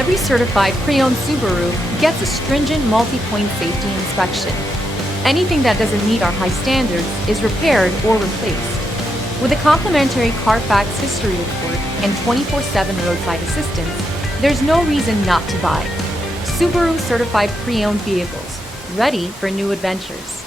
Every certified pre-owned Subaru gets a stringent multi-point safety inspection. Anything that doesn't meet our high standards is repaired or replaced. With a complimentary Carfax history report and 24/7 roadside assistance, there's no reason not to buy. Subaru certified pre-owned vehicles, ready for new adventures.